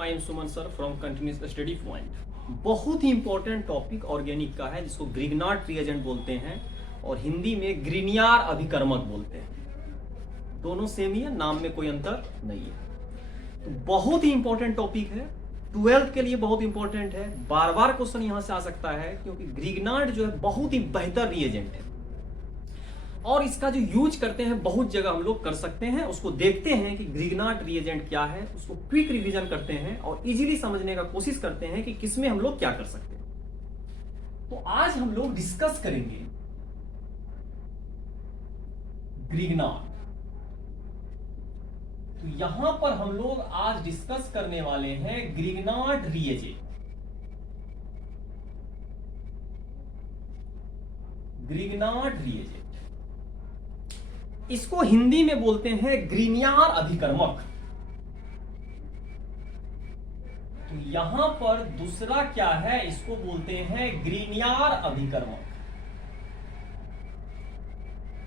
I am Suman sir from continuous study point. बहुत ही important topic organic का है जिसको ग्रिग्नार्ड रिएजेंट बोलते हैं और हिंदी में ग्रिनियार अभिकर्मक बोलते हैं। दोनों सेम ही है, नाम में कोई अंतर नहीं है। तो बहुत ही इंपॉर्टेंट टॉपिक है, 12th के लिए बहुत इंपॉर्टेंट है। बार बार क्वेश्चन यहां से आ सकता है क्योंकि ग्रिग्नार्ड जो है बहुत ही बेहतर रिएजेंट है और इसका जो यूज करते हैं बहुत जगह हम लोग कर सकते हैं। उसको देखते हैं कि ग्रिग्नार्ड रिएजेंट क्या है, उसको क्विक रिवीजन करते हैं और इजीली समझने का कोशिश करते हैं कि किसमें हम लोग क्या कर सकते हैं। तो आज हम लोग डिस्कस करेंगे ग्रिग्नार्ड। तो यहां पर हम लोग आज डिस्कस करने वाले हैं ग्रिग्नार्ड रिएजेंट। ग्रिग्नार्ड रिएजेंट इसको हिंदी में बोलते हैं ग्रिनियार अभिकर्मक। तो यहां पर दूसरा क्या है, इसको बोलते हैं ग्रिनियार अभिकर्मक।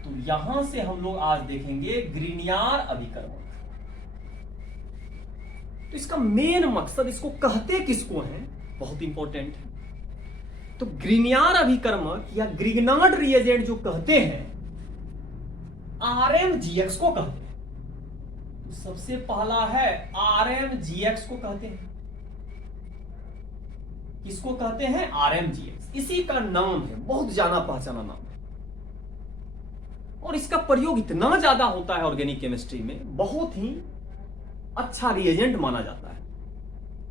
तो यहां से हम लोग आज देखेंगे ग्रिनियार अभिकर्मक। तो इसका मेन मकसद, इसको कहते किसको है, बहुत इंपॉर्टेंट है। तो ग्रिनियार अभिकर्मक या ग्रिग्नार्ड रिएजेंट जो कहते हैं RMGX को कहते हैं। तो सबसे पहला है RMGX को कहते हैं। किसको कहते हैं? RMGX। इसी का नाम है, बहुत जाना पहचाना नाम है और इसका प्रयोग इतना ज्यादा होता है ऑर्गेनिक केमिस्ट्री में, बहुत ही अच्छा रिएजेंट माना जाता है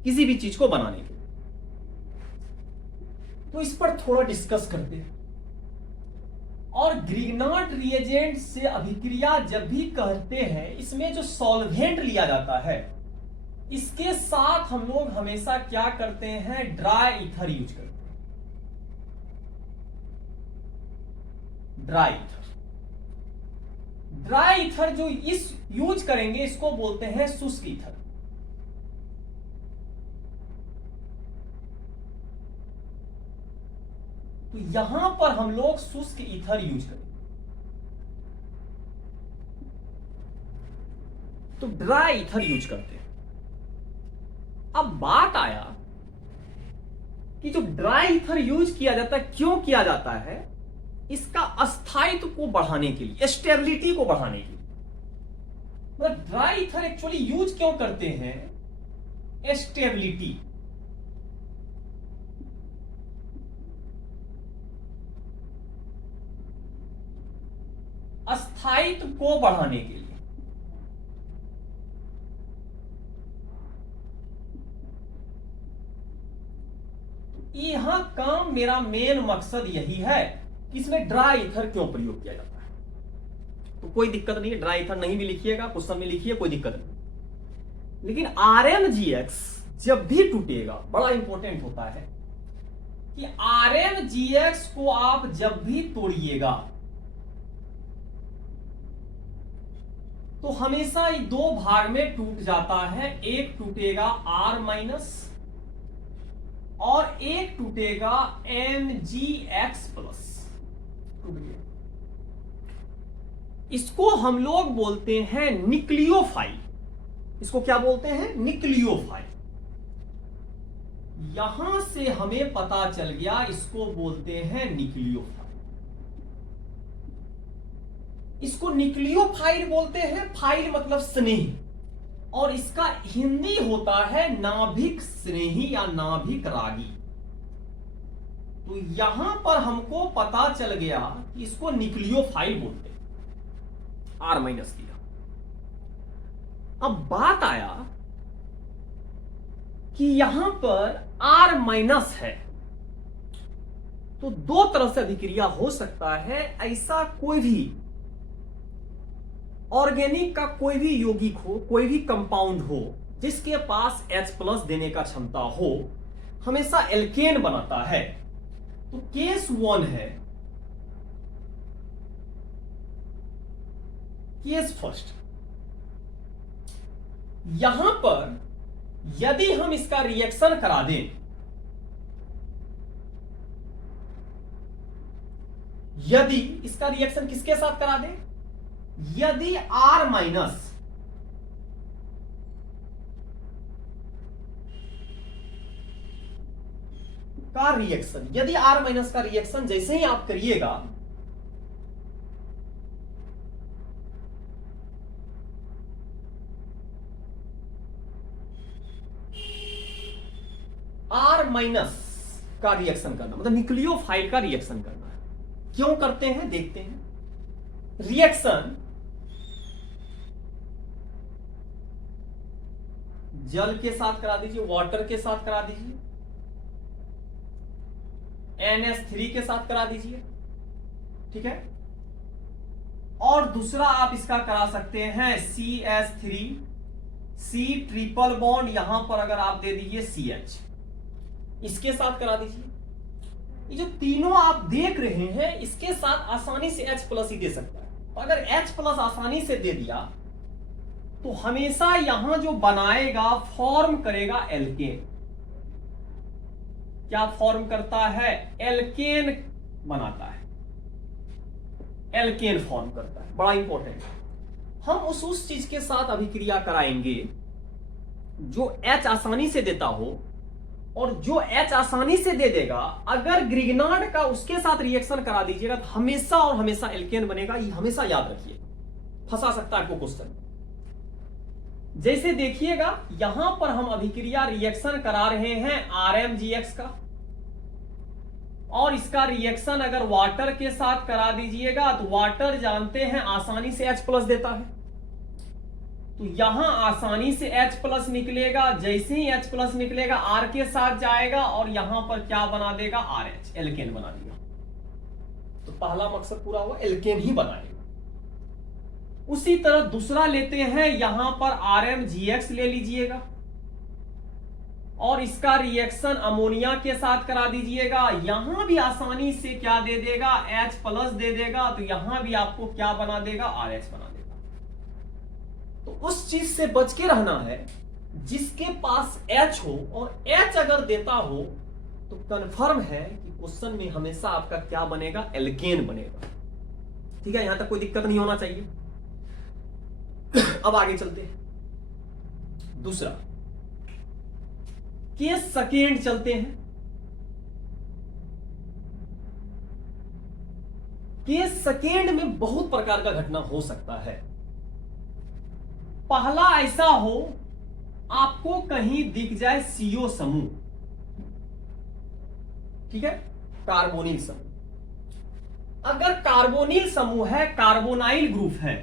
किसी भी चीज को बनाने के लिए। तो इस पर थोड़ा डिस्कस करते हैं। और ग्रिग्नार्ड रिएजेंट से अभिक्रिया जब भी करते हैं, इसमें जो सॉल्वेंट लिया जाता है इसके साथ हम लोग हमेशा क्या करते हैं, ड्राई ईथर यूज करते हैं। ड्राई ईथर, ड्राई ईथर जो इस यूज करेंगे इसको बोलते हैं शुष्क ईथर। तो यहां पर हम लोग शुष्क ईथर यूज करेंगे। तो ड्राई ईथर यूज करते हैं। अब बात आया कि जो ड्राई ईथर यूज किया जाता है, क्यों किया जाता है? इसका अस्थायित्व को बढ़ाने के लिए, स्टेबिलिटी को बढ़ाने के लिए। मतलब ड्राई ईथर एक्चुअली यूज क्यों करते हैं? स्टेबिलिटी, अस्थायित्व को बढ़ाने के लिए। यहां काम, मेरा मेन मकसद यही है कि इसमें ड्राई ईथर क्यों प्रयोग किया जाता है। तो कोई दिक्कत नहीं है, ड्राई ईथर नहीं भी लिखिएगा, क्वेश्चन में लिखिए, कोई दिक्कत नहीं। लेकिन RMGX जब भी टूटेगा, बड़ा इंपॉर्टेंट होता है कि RMGX को आप जब भी तोड़िएगा तो हमेशा ये दो भाग में टूट जाता है। एक टूटेगा R- और एक टूटेगा MgX+। टूट गया। इसको हम लोग बोलते हैं न्यूक्लियोफाइल। इसको क्या बोलते हैं? न्यूक्लियोफाइल। यहां से हमें पता चल गया, इसको बोलते हैं न्यूक्लियोफाइल। इसको न्यूक्लियोफाइल बोलते हैं, फाइल मतलब स्नेही, और इसका हिंदी होता है नाभिक स्नेही या नाभिक रागी। तो यहां पर हमको पता चल गया कि इसको न्यूक्लियोफाइल बोलते हैं, R- किया। अब बात आया कि यहां पर R- है, तो दो तरह से अभिक्रिया हो सकता है। ऐसा कोई भी ऑर्गेनिक का कोई भी यौगिक हो, कोई भी कंपाउंड हो जिसके पास H+ देने का क्षमता हो, हमेशा एल्केन बनाता है। तो केस 1 है, केस फर्स्ट। यहां पर यदि हम इसका रिएक्शन करा दें, यदि इसका रिएक्शन किसके साथ करा दें, यदि R- का रिएक्शन, यदि R माइनस का रिएक्शन जैसे ही आप करिएगा R माइनस का रिएक्शन करना, मतलब न्यूक्लियोफाइल का रिएक्शन करना है। क्यों करते हैं देखते हैं। रिएक्शन जल के साथ करा दीजिए, वाटर के साथ करा दीजिए, NH3 के साथ करा दीजिए, ठीक है। और दूसरा आप इसका करा सकते हैं CH3, C ट्रिपल बॉन्ड, यहां पर अगर आप दे दीजिए CH, इसके साथ करा दीजिए। ये जो तीनों आप देख रहे हैं इसके साथ आसानी से H प्लस ही दे सकता है। तो अगर H प्लस आसानी से दे दिया तो हमेशा यहां जो बनाएगा फॉर्म करेगा एल्केन। क्या फॉर्म करता है? एल्केन बनाता है, एल्केन फॉर्म करता है। बड़ा इंपॉर्टेंट है। हम उस चीज के साथ अभिक्रिया कराएंगे जो H आसानी से देता हो, और जो H आसानी से दे देगा अगर ग्रिग्नार्ड का उसके साथ रिएक्शन करा दीजिएगा तो हमेशा और हमेशा एल्केन बनेगा। ये हमेशा याद रखिए, फंसा सकता है आपको क्वेश्चन। जैसे देखिएगा यहां पर हम अभिक्रिया रिएक्शन करा रहे हैं RmGX का, और इसका रिएक्शन अगर वाटर के साथ करा दीजिएगा तो वाटर जानते हैं आसानी से H प्लस देता है, तो यहां आसानी से H प्लस निकलेगा। जैसे ही H प्लस निकलेगा R के साथ जाएगा और यहां पर क्या बना देगा? RH, एल्केन बना दिया। तो पहला मकसद पूरा हुआ, एल्केन ही बनाएगा। उसी तरह दूसरा लेते हैं, यहां पर RmGX ले लीजिएगा और इसका रिएक्शन अमोनिया के साथ करा दीजिएगा। यहां भी आसानी से क्या दे देगा? H प्लस दे देगा। तो यहां भी आपको क्या बना देगा? RH बना देगा। तो उस चीज से बच के रहना है जिसके पास H हो, और H अगर देता हो तो कंफर्म है कि क्वेश्चन में हमेशा आपका क्या बनेगा? एल्केन बनेगा। ठीक है, यहां तक कोई दिक्कत नहीं होना चाहिए। अब आगे चलते हैं। दूसरा केस सेकेंड चलते हैं। केस सेकेंड में बहुत प्रकार का घटना हो सकता है। पहला ऐसा हो, आपको कहीं दिख जाए CO समूह, ठीक है, कार्बोनिल समूह। अगर कार्बोनिल समूह है, कार्बोनाइल ग्रुप है,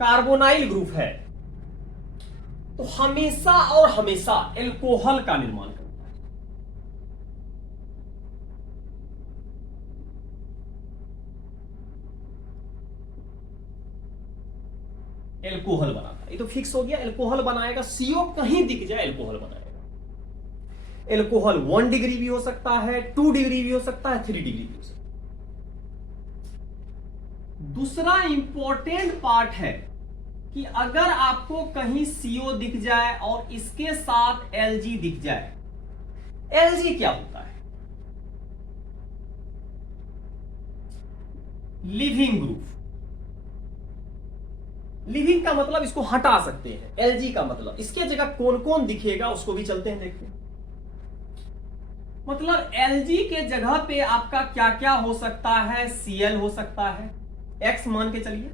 कार्बोनाइल ग्रुप है, तो हमेशा और हमेशा एल्कोहल का निर्माण करता है। एल्कोहल बनाता है, ये तो फिक्स हो गया। एल्कोहल बनाएगा, CO कहीं दिख जाए एल्कोहल बनाएगा। एल्कोहल 1 डिग्री भी हो सकता है, 2 डिग्री भी हो सकता है, 3 डिग्री भी हो सकता है। दूसरा इंपॉर्टेंट पार्ट है कि अगर आपको कहीं CO दिख जाए और इसके साथ Lg दिख जाए, Lg क्या होता है? Leaving group. लिविंग का मतलब इसको हटा सकते हैं, Lg का मतलब इसके जगह कौन कौन दिखेगा उसको भी चलते हैं देखते हैं। मतलब Lg के जगह पे आपका क्या क्या हो सकता है? Cl हो सकता है, X मान के चलिए,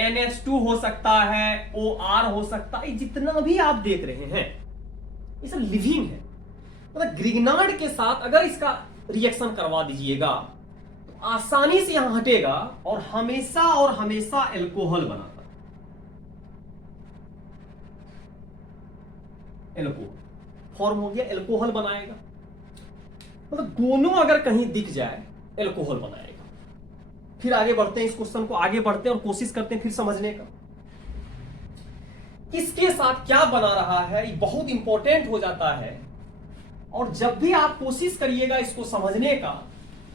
NH2 हो सकता है, OR हो सकता है। जितना भी आप देख रहे हैं ये सब लिविंग है। मतलब ग्रिग्नार्ड के साथ अगर इसका रिएक्शन करवा दीजिएगा तो आसानी से यहां हटेगा और हमेशा एल्कोहल बनाता है। एल्कोहल फॉर्म हो गया, एल्कोहल बनाएगा। मतलब दोनों अगर कहीं दिख जाए एल्कोहल बनाएगा। फिर आगे बढ़ते हैं, इस क्वेश्चन को आगे बढ़ते हैं और कोशिश करते हैं फिर समझने का। किसके साथ क्या बना रहा है ये बहुत इंपॉर्टेंट हो जाता है। और जब भी आप कोशिश करिएगा इसको समझने का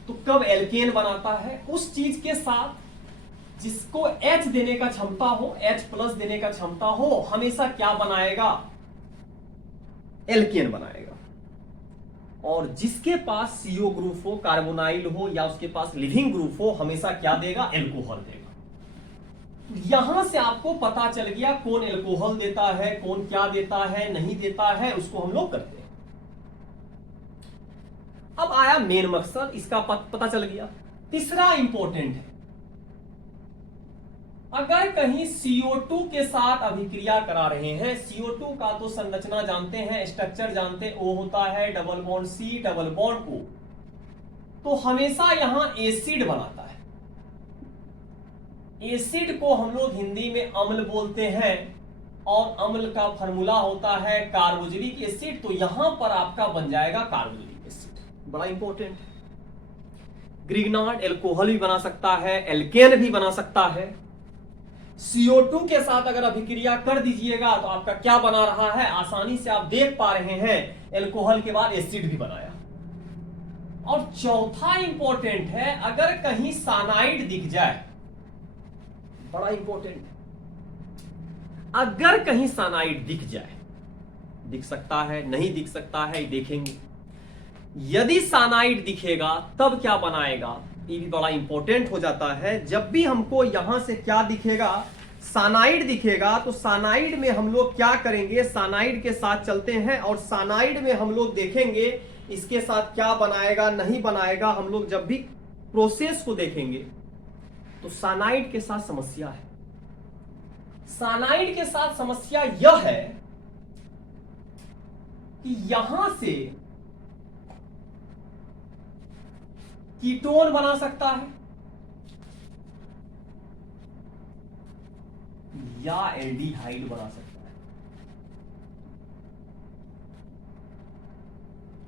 तो कब एल्केन बनाता है, उस चीज के साथ जिसको H देने का क्षमता हो, H प्लस देने का क्षमता हो, हमेशा क्या बनाएगा? एल्केन बनाएगा। और जिसके पास CO ग्रुप हो, कार्बोनाइल हो, या उसके पास लिविंग ग्रुप हो, हमेशा क्या देगा? एल्कोहल देगा। यहां से आपको पता चल गया कौन एल्कोहल देता है, कौन क्या देता है, नहीं देता है, उसको हम लोग करते हैं। अब आया मेन मकसद, इसका पता चल गया। तीसरा इंपॉर्टेंट है, अगर कहीं CO2 के साथ अभिक्रिया करा रहे हैं, CO2 का तो संरचना जानते हैं, स्ट्रक्चर जानते हैं, O होता है double bond C double bond O, तो हमेशा यहां एसिड बनाता है। एसिड को हम लोग हिंदी में अम्ल बोलते हैं और अम्ल का फार्मूला होता है कार्बोक्सिलिक एसिड, तो यहां पर आपका बन जाएगा कार्बोक्सिलिक एसिड। बड़ा इंपॉर्टेंट है। ग्रिग्नार्ड एल्कोहल भी बना सकता है, एल्केन भी बना सकता है। CO2 के साथ अगर अभिक्रिया कर दीजिएगा तो आपका क्या बना रहा है, आसानी से आप देख पा रहे हैं, एल्कोहल के बाद एसिड भी बनाया। और चौथा इंपॉर्टेंट है, अगर कहीं साइनाइड दिख जाए, बड़ा इंपॉर्टेंट है, अगर कहीं साइनाइड दिख जाए, दिख सकता है नहीं दिख सकता है देखेंगे। यदि साइनाइड दिखेगा तब क्या बनाएगा, ये भी बड़ा इंपॉर्टेंट हो जाता है। जब भी हमको यहां से क्या दिखेगा, साइनाइड दिखेगा, तो साइनाइड में हम लोग क्या करेंगे, साइनाइड के साथ चलते हैं और साइनाइड में हम लोग देखेंगे इसके साथ क्या बनाएगा नहीं बनाएगा। हम लोग जब भी प्रोसेस को देखेंगे तो साइनाइड के साथ समस्या है। साइनाइड के साथ समस्या यह है कि यहां से कीटोन बना सकता है या एल्डिहाइड बना सकता है।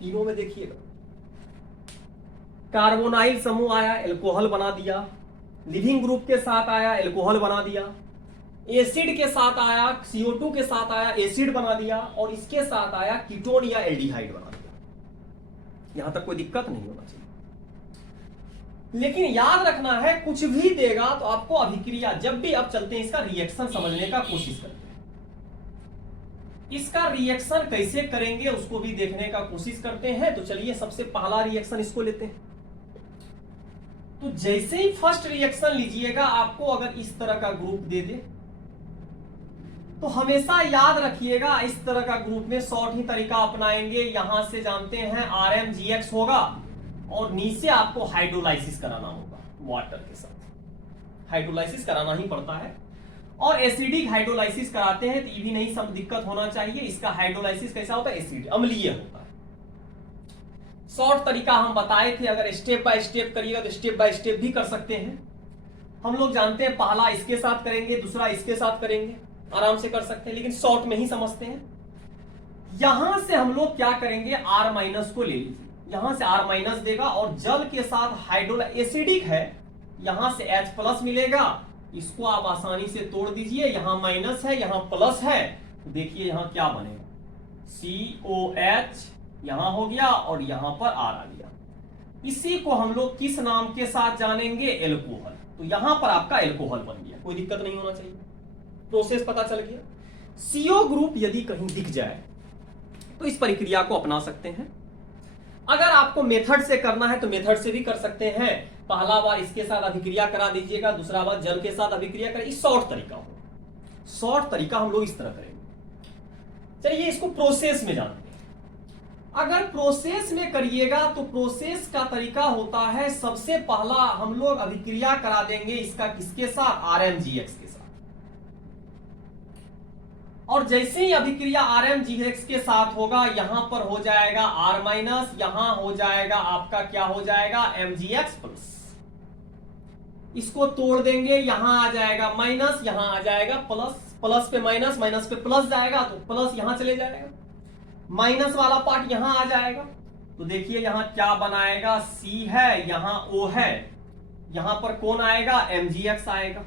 तीनों में देखिएगा, कार्बोनाइल समूह आया एल्कोहल बना दिया, लिविंग ग्रुप के साथ आया एल्कोहल बना दिया, एसिड के साथ आया CO2 के साथ आया एसिड बना दिया, और इसके साथ आया कीटोन या एल्डिहाइड बना दिया। यहां तक कोई दिक्कत नहीं होना चाहिए। लेकिन याद रखना है, कुछ भी देगा तो आपको अभिक्रिया, जब भी आप चलते हैं इसका रिएक्शन समझने का कोशिश करते हैं। इसका रिएक्शन कैसे करेंगे उसको भी देखने का कोशिश करते हैं। तो चलिए सबसे पहला रिएक्शन इसको लेते हैं। तो जैसे ही फर्स्ट रिएक्शन लीजिएगा, आपको अगर इस तरह का ग्रुप दे दे तो हमेशा याद रखिएगा, इस तरह का ग्रुप में शॉर्ट ही तरीका अपनाएंगे। यहां से जानते हैं RMGX होगा और नीचे आपको हाइड्रोलाइसिस कराना होगा, वाटर के साथ हाइड्रोलाइसिस कराना ही पड़ता है। और एसिडिक हाइड्रोलाइसिस कराते हैं तो ये भी नहीं सब दिक्कत होना चाहिए। इसका हाइड्रोलाइसिस कैसा होता है, एसिड अम्लीय होता है। शॉर्ट तरीका हम बताए थे, अगर स्टेप बाय स्टेप करिएगा तो स्टेप बाय स्टेप भी कर सकते हैं। हम लोग जानते हैं पहला इसके साथ करेंगे, दूसरा इसके साथ करेंगे, आराम से कर सकते हैं, लेकिन शॉर्ट में ही समझते हैं। यहां से हम लोग क्या करेंगे, R- को ले लीजिए, यहां से R- देगा और जल के साथ हाइड्रोल एसिडिक है, यहां से H+ मिलेगा। इसको आप आसानी से तोड़ दीजिए, यहां माइनस है यहां प्लस है, तो देखिए यहां क्या बनेगा, COH यहां हो गया और यहां पर R आ गया। इसी को हम लोग किस नाम के साथ जानेंगे, एल्कोहल। तो यहां पर आपका एल्कोहल बन गया, कोई दिक्कत नहीं होना चाहिए। प्रोसेस पता चल गया। CO ग्रुप यदि कहीं दिख जाए तो इस प्रक्रिया को अपना सकते हैं। अगर आपको मेथड से करना है तो मेथड से भी कर सकते हैं। पहला बार इसके साथ अभिक्रिया करा दीजिएगा, दूसरा बार जल के साथ अभिक्रिया करें, शॉर्ट तरीका हो। शॉर्ट तरीका हम लोग इस तरह करेंगे। चलिए इसको प्रोसेस में जानते हैं। अगर प्रोसेस में करिएगा तो प्रोसेस का तरीका होता है, सबसे पहला हम लोग अभिक्रिया करा देंगे इसका किसके साथ, RMGX के साथ। और जैसे ही अभिक्रिया RMGX के साथ होगा, यहां पर हो जाएगा R-, यहां हो जाएगा आपका क्या हो जाएगा, MgX+। इसको तोड़ देंगे, यहां आ जाएगा माइनस, यहां आ जाएगा प्लस, प्लस पे माइनस, माइनस पे प्लस जाएगा तो प्लस यहां चले जाएगा, माइनस वाला पार्ट यहां आ जाएगा। तो देखिए यहां क्या बनाएगा, C है, यहां O है, यहां पर कौन आएगा, MgX आएगा।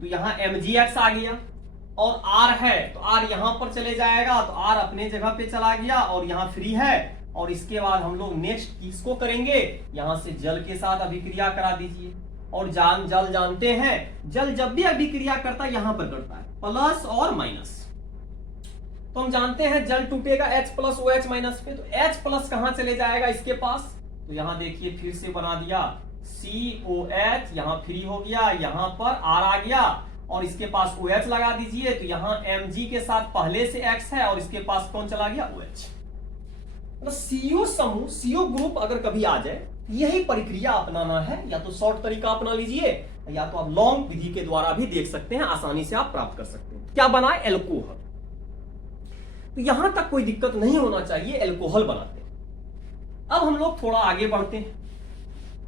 तो यहां MgX आ गया और R है तो R यहां पर चले जाएगा, तो R अपने जगह पे चला गया और यहां फ्री है। और इसके बाद हम लोग नेक्स्ट किसको करेंगे, यहां से जल के साथ अभिक्रिया करा दीजिए। और जल जानते हैं, जल जब भी अभिक्रिया करता है यहां पर करता है प्लस और माइनस। तो हम जानते हैं जल टूटेगा H+ OH- पे, तो H+ कहां चले जाएगा इसके पास, तो यहां देखिए फिर से बना दिया COH यहां फ्री हो गया, यहां पर R आ गया और इसके पास OH लगा दीजिए, तो यहां Mg के साथ पहले से X है और इसके पास कौन चला गया, OH। मतलब CO समूह, CO ग्रुप अगर कभी आ जाए, यही प्रक्रिया अपनाना है। या तो शॉर्ट तरीका अपना लीजिए, या तो आप लॉन्ग विधि के द्वारा भी देख सकते हैं, आसानी से आप प्राप्त कर सकते हैं। क्या बना है, एल्कोहल। तो यहां तक कोई दिक्कत नहीं होना चाहिए, एल्कोहल बनाते हैं। अब हम लोग थोड़ा आगे बढ़ते हैं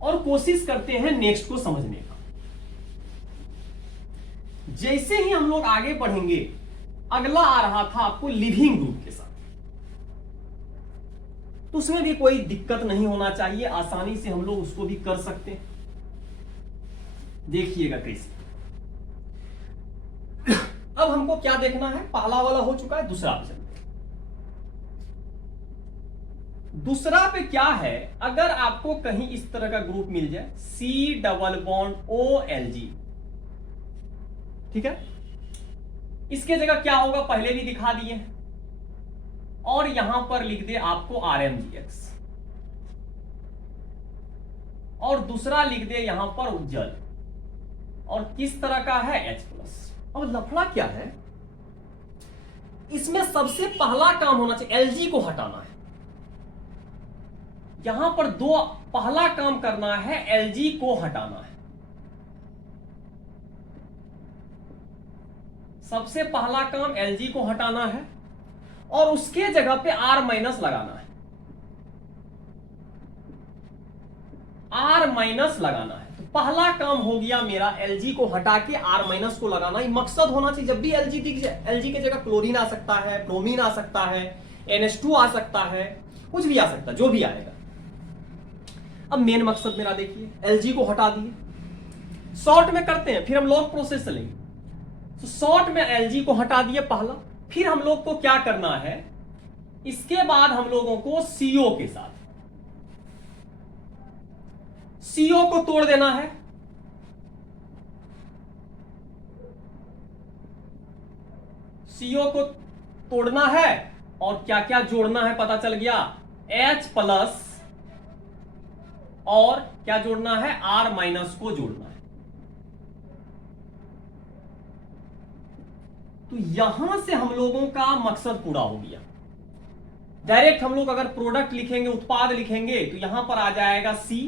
और कोशिश करते हैं नेक्स्ट को समझने का। जैसे ही हम लोग आगे बढ़ेंगे, अगला आ रहा था आपको लिविंग ग्रुप के साथ। तो उसमें भी कोई दिक्कत नहीं होना चाहिए, आसानी से हम लोग उसको भी कर सकते हैं। देखिएगा कैसे। अब हमको क्या देखना है, पहला वाला हो चुका है, दूसरा पे चलते हैं। दूसरा पे क्या है, अगर आपको कहीं इस तरह का ग्रुप मिल जाए, C डबल बॉन्ड OLG, ठीक है, इसके जगह क्या होगा, पहले भी दिखा दिए, और यहां पर लिख दे आपको RMGX, और दूसरा लिख दे यहां पर जल, और किस तरह का है, H+। अब लफड़ा क्या है, इसमें सबसे पहला काम होना चाहिए Lg को हटाना है। यहां पर पहला काम करना है, Lg को हटाना है। सबसे पहला काम Lg को हटाना है और उसके जगह पे R- लगाना है, R- लगाना है। तो पहला काम हो गया मेरा, Lg को हटा के R- को लगाना। ये मकसद होना चाहिए, जब भी Lg दिख जाए, Lg की जगह क्लोरीन आ सकता है, ब्रोमीन आ सकता है, NH2 आ सकता है, कुछ भी आ सकता है, जो भी आएगा। अब मेन मकसद मेरा देखिए, Lg को हटा दिए। शॉर्ट में करते हैं, फिर हम लॉन्ग प्रोसेस चलेंगे। तो शॉर्ट में Lg को हटा दिए पहला, फिर हम लोग को क्या करना है, इसके बाद हम लोगों को CO के साथ CO को तोड़ देना है। CO को तोड़ना है और क्या क्या जोड़ना है पता चल गया, H+ और क्या जोड़ना है, R- को जोड़ना है। तो यहां से हम लोगों का मकसद पूरा हो गया। डायरेक्ट हम लोग अगर प्रोडक्ट लिखेंगे, उत्पाद लिखेंगे, तो यहां पर आ जाएगा C,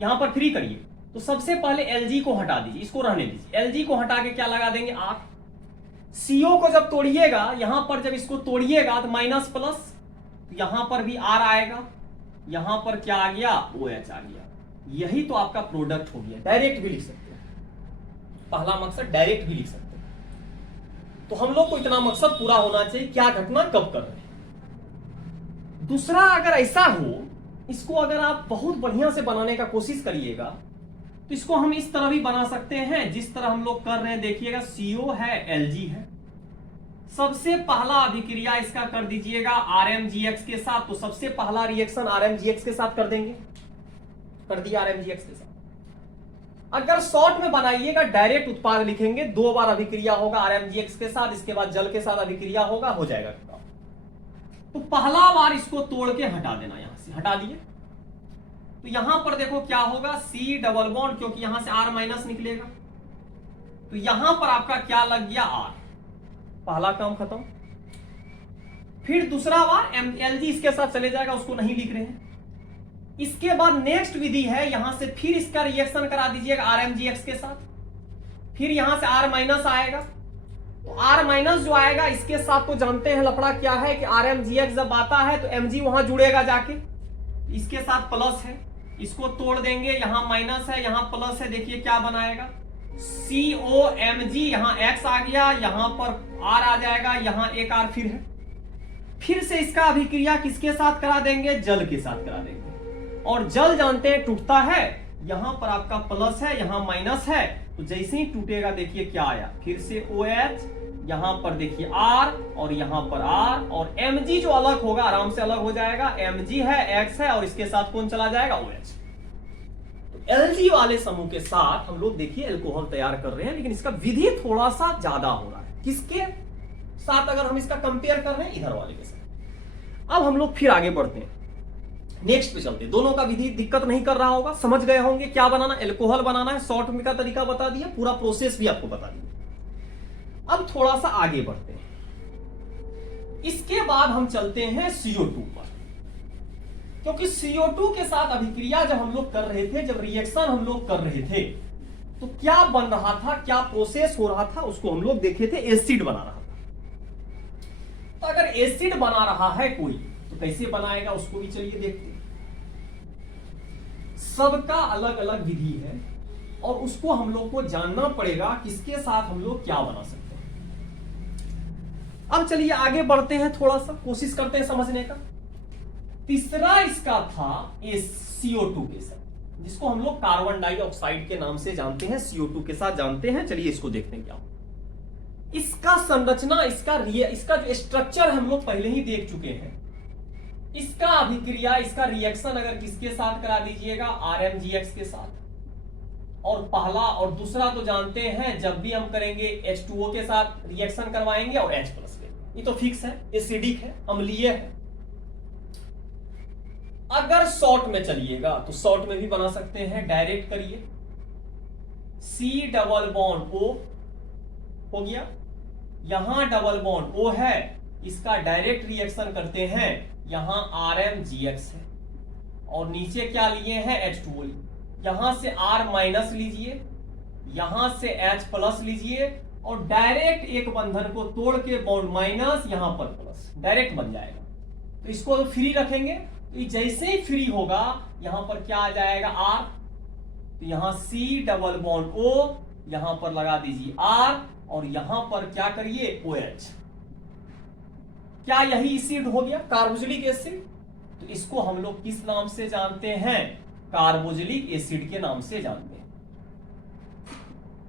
यहां पर फ्री करिए। तो सबसे पहले Lg को हटा दीजिए, इसको रहने दीजिए। Lg को हटा के क्या लगा देंगे, R। CO को जब तोड़िएगा, यहां पर जब इसको तोड़िएगा तो -+, यहां पर भी R आएगा, यहां पर क्या आ गया, OH आ गया। यही तो आपका प्रोडक्ट हो गया। डायरेक्ट भी लिख सकते हैं, पहला मकसद डायरेक्ट भी लिख सकते हैं। तो हम लोग को इतना मकसद पूरा होना चाहिए, क्या घटना कब कर रहे हैं। दूसरा, अगर ऐसा हो, इसको अगर आप बहुत बढ़िया से बनाने का कोशिश करिएगा, तो इसको हम इस तरह भी बना सकते हैं जिस तरह हम लोग कर रहे हैं। देखिएगा, CO है, Lg है, सबसे पहला अभिक्रिया इसका कर दीजिएगा RMGX के साथ। तो सबसे पहला रिएक्शन RMGX के साथ कर देंगे, कर दिया RMGX के साथ। अगर शॉर्ट में बनाइएगा, डायरेक्ट उत्पाद लिखेंगे, 2 बार अभिक्रिया होगा RMGX के साथ, इसके बाद जल के साथ अभिक्रिया होगा, हो जाएगा। तो पहला बार इसको तोड़ के हटा देना, यहां से हटा दिए। तो यहां पर देखो क्या होगा, C डबल बॉन्ड, क्योंकि यहां से R- निकलेगा, तो यहां पर आपका क्या लग गया, R। पहला काम खत्म। फिर दूसरा बार Lg इसके साथ चले जाएगा, उसको नहीं लिख रहे हैं। इसके बाद नेक्स्ट विधि है, यहां से फिर इसका रिएक्शन करा दीजिएगा RMGX के साथ, फिर यहां से R- आएगा। तो R- जो आएगा, इसके साथ तो जानते हैं लफड़ा क्या है कि RMGX जब आता है तो Mg वहां जुड़ेगा जाके, इसके साथ प्लस है, इसको तोड़ देंगे, यहां माइनस है, यहां प्लस है। देखिए क्या बनाएगा, COMg, यहां X आ गया, यहां पर R आ जाएगा, यहां एक R फिर है। फिर से इसका अभिक्रिया किसके साथ करा देंगे, जल के साथ करा देंगे। और जल जानते हैं टूटता है, यहां पर आपका प्लस है, यहां माइनस है, तो जैसे ही टूटेगा देखिए क्या आया, फिर से OH, यहां पर देखिए R और यहां पर R, और Mg जो अलग होगा आराम से अलग हो जाएगा। Mg है, X है, और इसके साथ कौन चला जाएगा, OH। तो Lg वाले समूह के साथ हम लोग देखिए एल्कोहल तैयार कर रहे हैं, लेकिन इसका विधि थोड़ा सा ज्यादा हो रहा है। किसके साथ अगर हम इसका कंपेयर कर रहे हैं, इधर वाले के साथ। अब हम लोग फिर आगे बढ़ते हैं। नेक्स्ट पे चलते हैं। दोनों का विधि दिक्कत नहीं कर रहा होगा, समझ गए होंगे क्या बनाना, एल्कोहल बनाना है। शॉर्ट में का तरीका बता दिया, पूरा प्रोसेस भी आपको बता दिया। अब थोड़ा सा आगे बढ़ते हैं। इसके बाद हम चलते हैं CO2 पर, क्योंकि CO2 के साथ अभिक्रिया जब हम लोग कर रहे थे, जब रिएक्शन हम लोग कर रहे थे, तो क्या बन रहा था, क्या प्रोसेस हो रहा था, उसको हम लोग देखे थे, एसिड बना रहा था। तो अगर एसिड बना रहा है कोई, तो कैसे बनाएगा उसको भी चलिए देखते हैं। सबका अलग अलग विधि है और उसको हम लोग को जानना पड़ेगा किसके साथ हम लोग क्या बना सकते हैं। अब चलिए आगे बढ़ते हैं, थोड़ा सा कोशिश करते हैं समझने का। तीसरा इसका था CO2 के साथ, जिसको हम लोग कार्बन डाइऑक्साइड के नाम से जानते हैं, CO2 के साथ जानते हैं। चलिए इसको देखते हैं क्या हो। इसका संरचना, इसका जो स्ट्रक्चर हम लोग पहले ही देख चुके हैं। इसका अभिक्रिया, इसका रिएक्शन अगर किसके साथ करा दीजिएगा, RmGX के साथ। और पहला और दूसरा तो जानते हैं, जब भी हम करेंगे H2O के साथ रिएक्शन करवाएंगे और H+ के, ये तो फिक्स है, एसिडिक है, अम्लीय है। अगर शॉर्ट में चलिएगा तो शॉर्ट में भी बना सकते हैं, डायरेक्ट करिए। C डबल बॉन्ड O हो गया, यहां डबल बॉन्ड O है, इसका डायरेक्ट रिएक्शन करते हैं, यहां RmGX है और नीचे क्या लिए हैं, H2O। यहां से R- लीजिए, यहां से H+ लीजिए और डायरेक्ट एक बंधन को तोड़ के बॉन्ड माइनस, यहां पर प्लस, डायरेक्ट बन जाएगा। तो इसको तो फ्री रखेंगे, तो जैसे ही फ्री होगा यहां पर क्या आ जाएगा, R। तो यहां C डबल बॉन्ड O, यहां पर लगा दीजिए R और यहां पर क्या करिए, OH। क्या यही एसिड हो गया, कार्बोक्सिलिक एसिड। तो इसको हम लोग किस नाम से जानते हैं, कार्बोक्सिलिक एसिड के नाम से जानते हैं।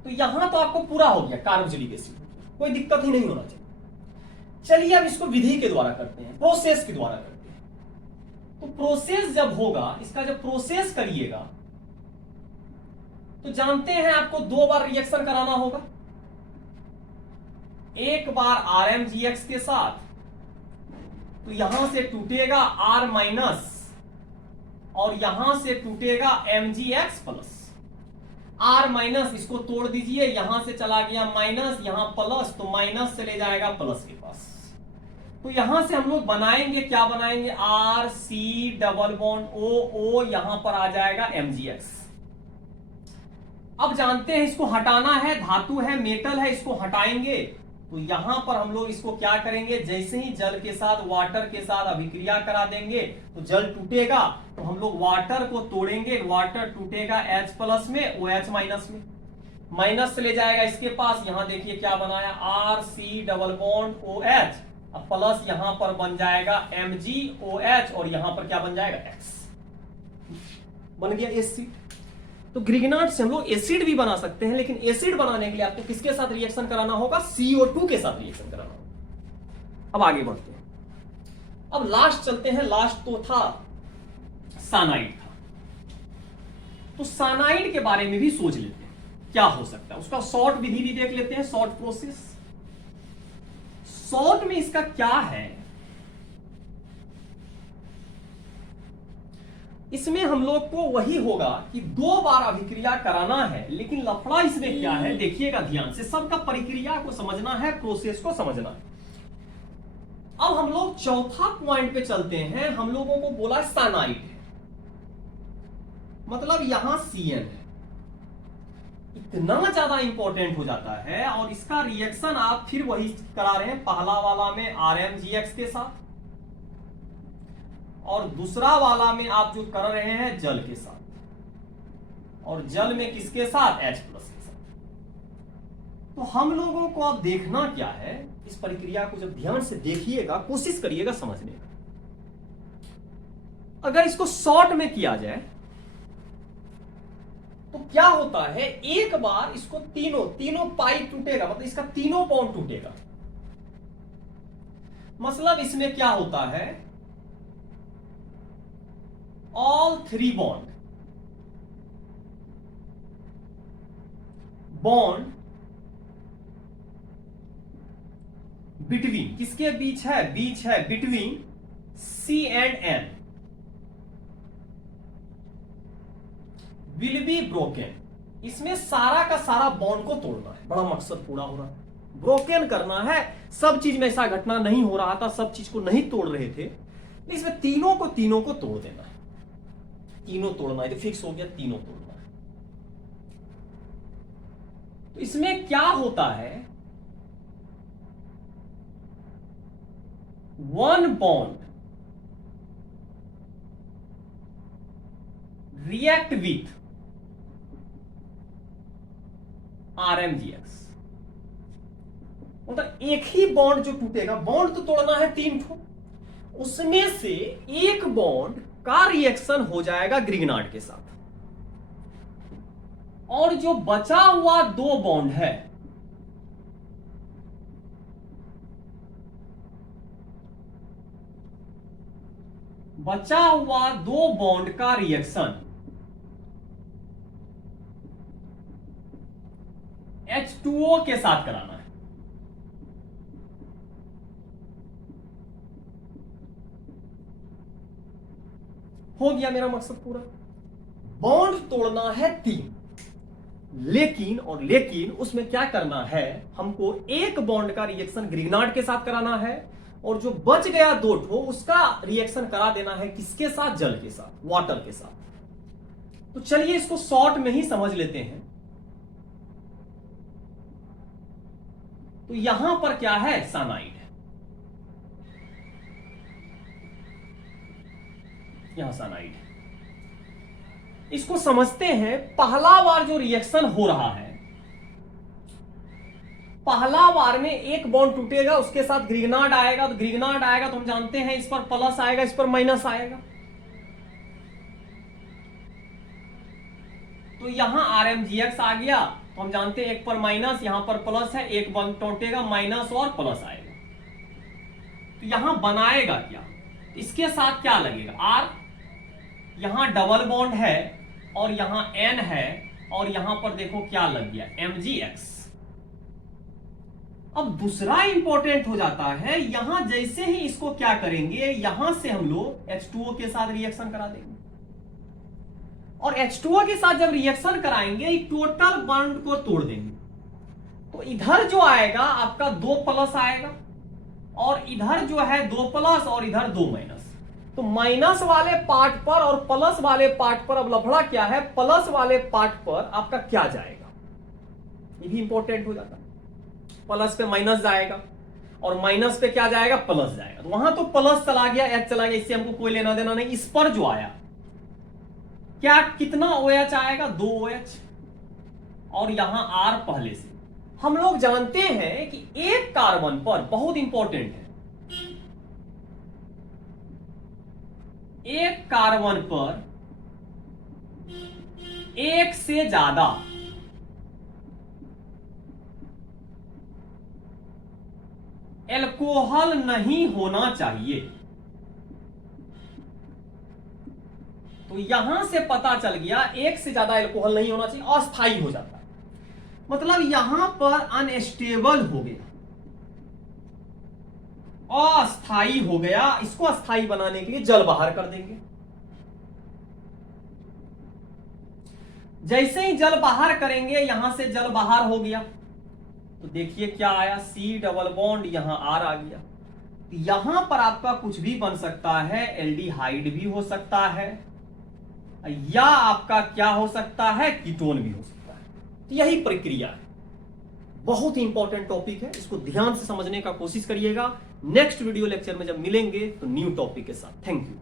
तो यहां तो आपको पूरा हो गया, कार्बोक्सिलिक एसिड, कोई दिक्कत ही नहीं होना चाहिए। चलिए अब इसको विधि के द्वारा करते हैं, प्रोसेस के द्वारा करते हैं। तो प्रोसेस जब होगा, इसका जब प्रोसेस करिएगा तो जानते हैं आपको 2 बार रिएक्शन कराना होगा। एक बार RmGX के साथ, तो यहां से टूटेगा R- और यहां से टूटेगा MgX+। R- इसको तोड़ दीजिए, यहां से चला गया माइनस, यहां प्लस, तो माइनस से ले जाएगा प्लस के पास। तो यहां से हम लोग बनाएंगे, क्या बनाएंगे, RC डबल बॉन्ड O, यहां पर आ जाएगा MgX। अब जानते हैं इसको हटाना है, धातु है, मेटल है, इसको हटाएंगे। तो यहां पर हम लोग इसको क्या करेंगे, जैसे ही जल के साथ, वाटर के साथ अभिक्रिया करा देंगे तो जल टूटेगा, तो हम लोग वाटर को तोड़ेंगे, वाटर टूटेगा H+ में, OH- में, माइनस से ले जाएगा इसके पास। यहां देखिए क्या बनाया, RC डबल बॉन्ड OH, अब प्लस यहां पर बन जाएगा MgOH और यहां पर क्या बन जाएगा, X, बन गया एसिड। तो ग्रिगनाट से हम लोग एसिड भी बना सकते हैं, लेकिन एसिड बनाने के लिए आपको किसके साथ रिएक्शन कराना होगा, CO2 के साथ रिएक्शन कराना होगा। अब आगे बढ़ते हैं, अब लास्ट चलते हैं। लास्ट तो था सानाइड था, तो सानाइड के बारे में भी सोच लेते हैं क्या हो सकता है। उसका शॉर्ट विधि भी देख लेते हैं, शॉर्ट प्रोसेस। शॉर्ट में इसका क्या है, इसमें हम लोग को वही होगा कि 2 बार अभिक्रिया कराना है, लेकिन लफड़ा इसमें क्या है, देखिएगा ध्यान से, सबका प्रक्रिया को समझना है, प्रोसेस को समझना है। अब हम लोग चौथा पॉइंट पे चलते हैं। हम लोगों को बोला सानाइड है, मतलब यहां CN है, इतना ज्यादा इंपॉर्टेंट हो जाता है। और इसका रिएक्शन आप फिर वही करा रहे हैं, पहला वाला में RmGX के साथ और दूसरा वाला में आप जो कर रहे हैं जल के साथ, और जल में किसके साथ, H+ के साथ। तो हम लोगों को अब देखना क्या है, इस प्रक्रिया को जब ध्यान से देखिएगा, कोशिश करिएगा समझने का। अगर इसको शॉर्ट में किया जाए तो क्या होता है, एक बार इसको तीनों पाइप टूटेगा, मतलब इसका तीनों बॉन्ड टूटेगा। मतलब इसमें क्या होता है, all 3 बॉन्ड बिटवीन, किसके बीच है, between C and N। Will be broken. इसमें सारा का सारा बॉन्ड को तोड़ना है, बड़ा मकसद पूरा हो रहा है, ब्रोकन करना है। सब चीज में ऐसा घटना नहीं हो रहा था, सब चीज को नहीं तोड़ रहे थे, इसमें तीनों को तोड़ देना है, तीनों तोड़ना है, तो फिक्स हो गया, तीनों तोड़ना है। तो इसमें क्या होता है, one bond react with RMGX, मतलब एक ही बॉन्ड जो टूटेगा, बॉन्ड तो तोड़ना है 3 ठो, उसमें से एक बॉन्ड का रिएक्शन हो जाएगा ग्रिग्नार्ड के साथ, और जो बचा हुआ 2 बॉन्ड है बचा हुआ 2 बॉन्ड का रिएक्शन H2O के साथ कराना है। हो गया मेरा मकसद पूरा। बॉन्ड तोड़ना है 3, लेकिन उसमें क्या करना है, हमको एक बॉन्ड का रिएक्शन ग्रिग्नार्ड के साथ कराना है, और जो बच गया 2 ठो उसका रिएक्शन करा देना है किसके साथ, जल के साथ, वाटर के साथ। तो चलिए इसको शॉर्ट में ही समझ लेते हैं। तो यहां पर क्या है, साइनाइड है, यहां साइनाइड है। इसको समझते हैं, पहला बार जो रिएक्शन हो रहा है, पहला बार में एक बॉन्ड टूटेगा, उसके साथ ग्रिग्नार्ड आएगा, तो ग्रिग्नार्ड आएगा तो हम जानते हैं इस पर प्लस आएगा, इस पर माइनस आएगा। तो यहां RMGX आ गया, तो हम जानते हैं एक पर माइनस, यहां पर प्लस है, एक बॉन्ड टूटेगा, माइनस और प्लस आएगा। तो यहां बनाएगा क्या, इसके साथ क्या लगेगा, R, यहां डबल बॉन्ड है और यहां N है, और यहां पर देखो क्या लग गया, MgX। अब दूसरा इंपॉर्टेंट हो जाता है, यहां जैसे ही इसको क्या करेंगे, यहां से हम लोग H2O के साथ रिएक्शन करा देंगे, और H2O के साथ जब रिएक्शन कराएंगे टोटल बॉन्ड को तोड़ देंगे। तो इधर जो आएगा आपका 2 प्लस आएगा, और इधर जो है 2 प्लस और इधर 2 माइनस। तो माइनस वाले पार्ट पर और प्लस वाले पार्ट पर अब लफड़ा क्या है, प्लस वाले पार्ट पर आपका क्या जाएगा, ये भी इंपॉर्टेंट हो जाता है। प्लस पे माइनस जाएगा और माइनस पे क्या जाएगा, प्लस जाएगा। तो वहां तो प्लस चला गया, H चला गया, इससे हमको कोई लेना देना नहीं। इस पर जो आया क्या, कितना OH आएगा, 2 OH, और यहां R पहले से। हम लोग जानते हैं कि एक कार्बन पर, बहुत इंपॉर्टेंट है, एक कार्बन पर एक से ज्यादा एल्कोहल नहीं होना चाहिए। तो यहां से पता चल गया एक से ज्यादा एल्कोहल नहीं होना चाहिए, अस्थाई हो जाता है, मतलब यहां पर अनस्टेबल हो गया, अस्थाई हो गया। इसको अस्थाई बनाने के लिए जल बाहर कर देंगे। जैसे ही जल बाहर करेंगे, यहां से जल बाहर हो गया, तो देखिए क्या आया, C डबल बॉन्ड, यहां R आ गया। यहां पर आपका कुछ भी बन सकता है, एल्डिहाइड भी हो सकता है, या आपका क्या हो सकता है, कीटोन भी हो सकता है। तो यही प्रक्रिया है, बहुत ही इंपॉर्टेंट टॉपिक है, इसको ध्यान से समझने का कोशिश करिएगा। नेक्स्ट वीडियो लेक्चर में जब मिलेंगे तो न्यू टॉपिक के साथ। Thank you.